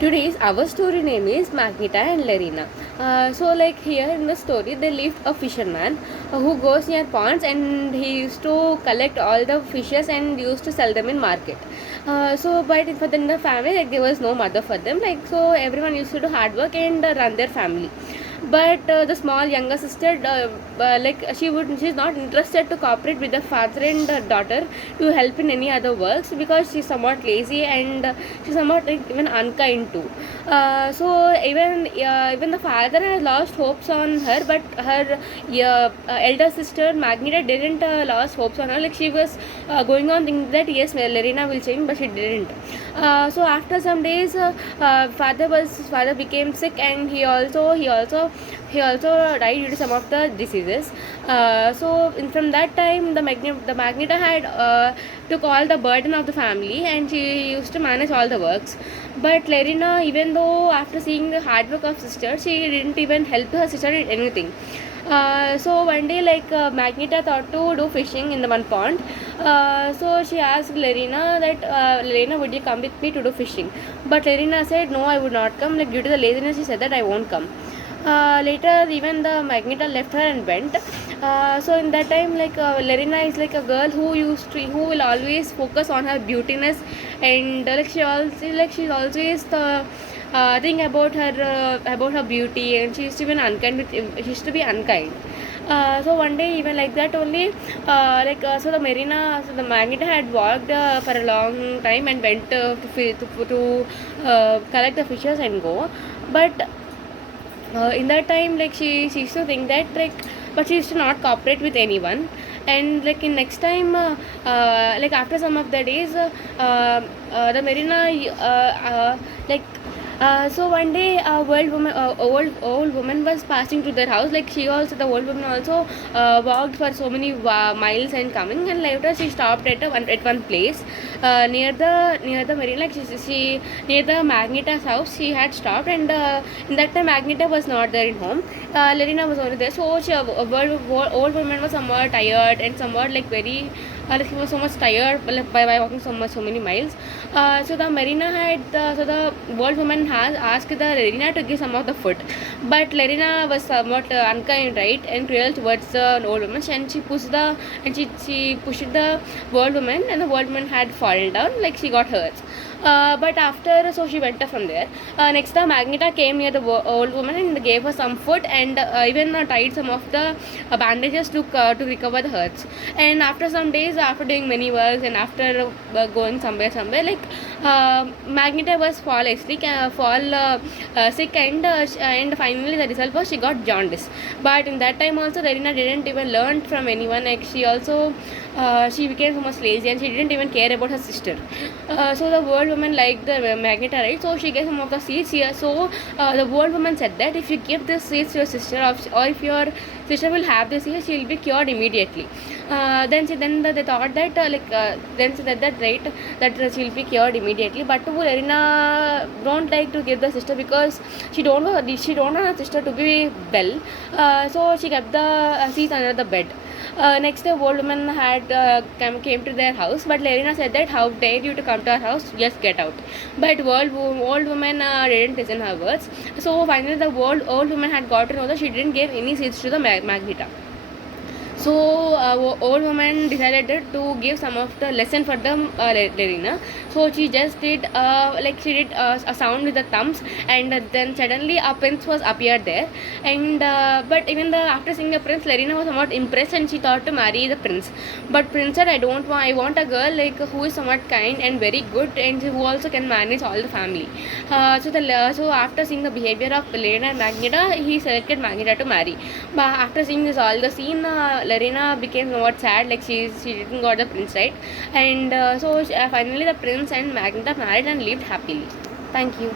Today's our story name is Magneta and Lerina. So like here in the story, they lived a fisherman who goes near ponds and he used to collect all the fishes and used to sell them in market. So but for the family, like there was no mother for them, like so everyone used to do hard work and run their family. But the small younger sister, like she's not interested to cooperate with the father and daughter to help in any other works because she's somewhat lazy and she's somewhat like even unkind too. So even the father has lost hopes on her, but her elder sister Magneta didn't lost hopes on her. Like she was going on thinking that yes, well, Lerina will change, but she didn't. So after some days, father became sick and he also died due to some of the diseases. From that time, the Magneta had took all the burden of the family and she used to manage all the works. But Lerina, even though after seeing the hard work of sister, she didn't even help her sister in anything. So one day, like Magneta thought to do fishing in the one pond. So she asked Lerina that Lerina, would you come with me to do fishing? But Lerina said no, I would not come. Like due to the laziness, she said that I won't come. Later, even the Magneta left her and went. So in that time, like Lerina is like a girl who will always focus on her beautiness, and she's always the think about her beauty, and she used to be unkind. So one day, even like that only, the Magneta had walked for a long time and went to collect the fishes and go. But in that time, like she used to think that like, but she used to not cooperate with anyone. And like in next time, like after some of the days, the Marina like so one day a old woman was passing to their house. Like the old woman also walked for so many miles and coming, and later she stopped at one place near the marine. Like she near the Magneta's house she had stopped, and in that time Magneta was not there in home. Lerina was only there, so old woman was somewhat tired and somewhat like very like he was so much tired like, by walking so many miles. So the old woman has asked the Lerina to give some of the food, but Lerina was somewhat unkind, right, and cruel towards the old woman, and she pushed the old woman, and the old woman had fallen down, like she got hurt. But after, so she went from there. Next, the Magneta came near the old woman and gave her some food and even tied some of the bandages to recover the hurts. And after some days, after doing many works and after going somewhere, like Magneta was sick, and finally the result was she got jaundice. But in that time also, Lerina didn't even learn from anyone. Like she became so much lazy and she didn't even care about her sister. So the old woman liked the Magneta, right? So she gave some of the seeds here. So the old woman said that if you give this seeds to your sister, or if your sister will have this seeds, she will be cured immediately. Then they thought that then she said that, right, that she will be cured immediately. But Lerina don't like to give the sister because she don't want her sister to be well. So she kept the seeds under the bed. Next, the old woman had came to their house, but Lerina said that, how dare you to come to our house, just get out. But old woman didn't listen her words. So finally the old woman had got to know that she didn't give any seeds to the Magneta. So old woman decided to give some of the lesson for the Lerina. So she just did a sound with the thumbs, and then suddenly a prince was appeared there. And but even after seeing the prince, Lerina was somewhat impressed and she thought to marry the prince. But prince said, I want a girl like who is somewhat kind and very good and who also can manage all the family. So after seeing the behavior of Lerina and Magneta, he selected Magneta to marry. But after seeing this all the scene, Lerina became somewhat sad, like she didn't got the prince, right, and finally the prince and Magneta married and lived happily. Thank you.